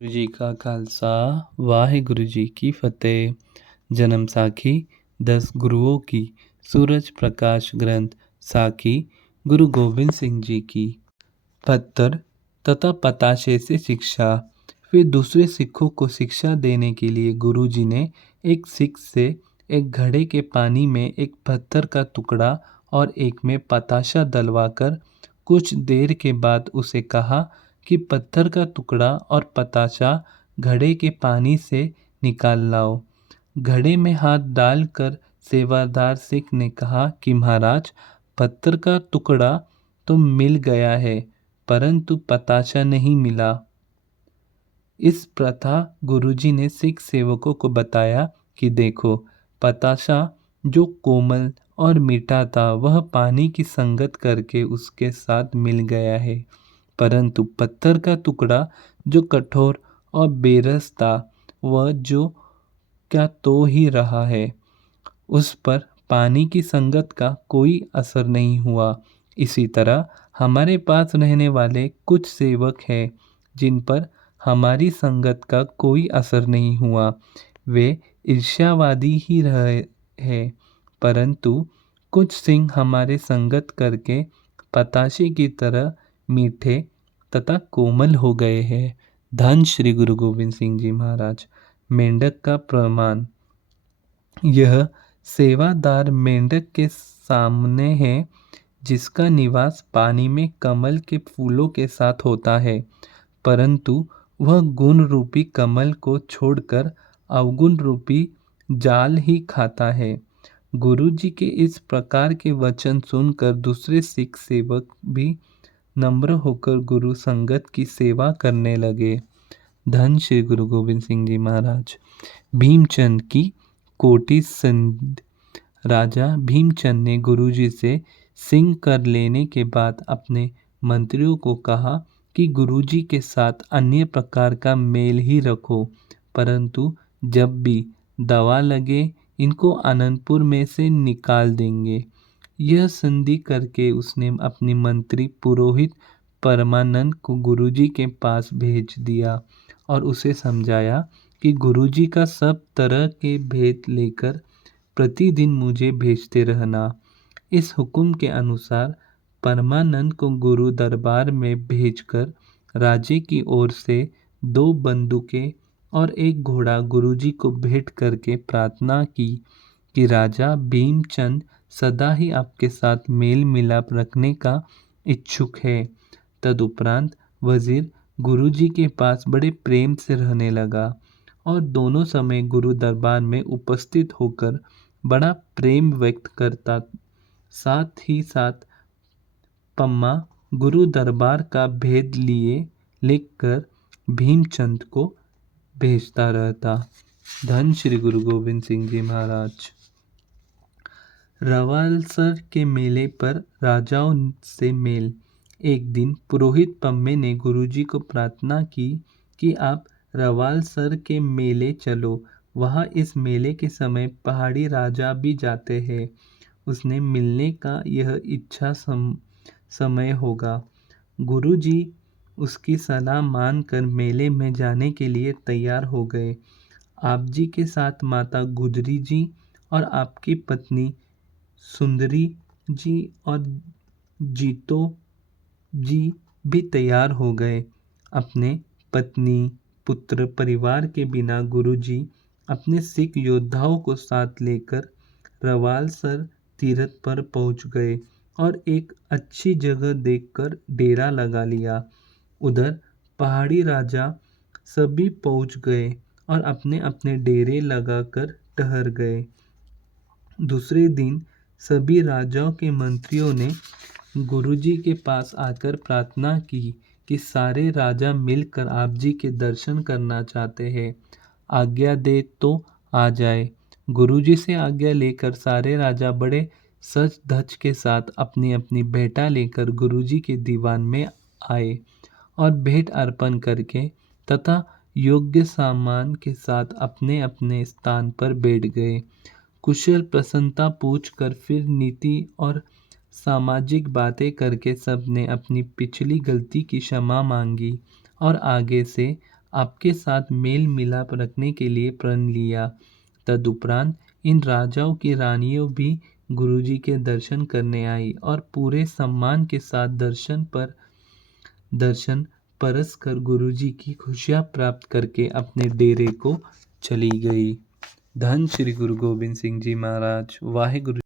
ਗੁਰੂ ਜੀ ਕਾ ਖਾਲਸਾ ਵਾਹਿਗੁਰੂ ਜੀ ਕੀ ਫਤਿਹ। जन्म साखी 10 गुरुओं की सूरज प्रकाश ग्रंथ साखी गुरु गोविंद सिंह जी की। पत्थर तथा पताशे से शिक्षा। फिर दूसरे सिखों को शिक्षा देने के लिए गुरु जी ने एक सिख से एक घड़े के पानी में एक पत्थर का टुकड़ा और एक में पताशा डलवाकर कुछ देर के बाद उसे कहा कि पत्थर का टुकड़ा और पताशा घड़े के पानी से निकाल लाओ। घड़े में हाथ डालकर सेवादार सिख ने कहा कि महाराज, पत्थर का टुकड़ा तो मिल गया है परंतु पताशा नहीं मिला। इस प्रथा गुरुजी ने सिख सेवकों को बताया कि देखो, पताशा जो कोमल और मीठा था वह पानी की संगत करके उसके साथ मिल गया है, परंतु पत्थर का टुकड़ा जो कठोर और बेरस था वह जो क्या तो ही रहा है, उस पर पानी की संगत का कोई असर नहीं हुआ। इसी तरह हमारे पास रहने वाले कुछ सेवक हैं जिन पर हमारी संगत का कोई असर नहीं हुआ, वे ईर्ष्यावादी ही रहे हैं, परंतु कुछ सिंह हमारे संगत करके पताशे की तरह मीठे तथा कोमल हो गए हैं। धन श्री गुरु गोविंद सिंह जी महाराज। मेंढक का प्रमाण। यह सेवादार मेंढक के सामने है जिसका निवास पानी में कमल के फूलों के साथ होता है, परंतु वह गुण रूपी कमल को छोड़कर अवगुण रूपी जाल ही खाता है। गुरु जी के इस प्रकार के वचन सुनकर दूसरे सिख सेवक भी नम्र होकर गुरु संगत की सेवा करने लगे। धन श्री गुरु गोविंद सिंह जी महाराज। भीमचंद की कोटि संधि। राजा भीमचंद ने गुरुजी से सिंह कर लेने के बाद अपने मंत्रियों को कहा कि गुरुजी के साथ अन्य प्रकार का मेल ही रखो, परंतु जब भी दवा लगे इनको आनंदपुर में से निकाल देंगे। यह संधि करके उसने अपने मंत्री पुरोहित परमानंद को गुरुजी के पास भेज दिया और उसे समझाया कि गुरुजी का सब तरह के भेद लेकर प्रतिदिन मुझे भेजते रहना। इस हुक्म के अनुसार परमानंद को गुरु दरबार में भेजकर राजे की ओर से 2 बंदूकें और एक घोड़ा गुरुजी को भेंट करके प्रार्थना की कि राजा भीमचंद सदा ही आपके साथ मेल मिलाप रखने का इच्छुक है। तदुपरांत वजीर गुरुजी के पास बड़े प्रेम से रहने लगा और दोनों समय गुरु दरबार में उपस्थित होकर बड़ा प्रेम व्यक्त करता। साथ ही साथ पम्मा गुरु दरबार का भेद लिखकर भीमचंद को भेजता रहता। धन श्री गुरु गोविंद सिंह जी महाराज। रवालसर के मेले पर राजाओं से मेल। एक दिन पुरोहित पम्मे ने गुरुजी को प्रार्थना की कि आप रवालसर के मेले चलो, वहाँ इस मेले के समय पहाड़ी राजा भी जाते हैं, उसने मिलने का यह इच्छा समय होगा। गुरुजी उसकी सलाह मानकर मेले में जाने के लिए तैयार हो गए। आप जी के साथ माता गुजरी जी और आपकी पत्नी सुंदरी जी और जीतो जी भी तैयार हो गए। अपने पत्नी पुत्र परिवार के बिना गुरुजी अपने सिख योद्धाओं को साथ लेकर रवालसर तीरथ पर पहुंच गए और एक अच्छी जगह देखकर डेरा लगा लिया। उधर पहाड़ी राजा सभी पहुंच गए और अपने अपने डेरे लगाकर ठहर गए। दूसरे दिन सभी राजाओं के मंत्रियों ने गुरुजी के पास आकर प्रार्थना की कि सारे राजा मिलकर आप जी के दर्शन करना चाहते हैं, आज्ञा दे तो आ जाए। गुरुजी से आज्ञा लेकर सारे राजा बड़े सज धज के साथ अपनी अपनी भेंटा लेकर गुरुजी के दीवान में आए और भेंट अर्पण करके तथा योग्य सामान के साथ अपने अपने स्थान पर बैठ गए। कुशल प्रसन्नता पूछकर फिर नीति और सामाजिक बातें करके सबने अपनी पिछली गलती की क्षमा मांगी और आगे से आपके साथ मेल मिलाप रखने के लिए प्रण लिया। तदुपरांत इन राजाओं की रानियों भी गुरुजी के दर्शन करने आई और पूरे सम्मान के साथ दर्शन परस कर गुरुजी की खुशियाँ प्राप्त करके अपने डेरे को चली गई। धन श्री गुरु गोबिंद सिंह जी महाराज। वाहिगुरु।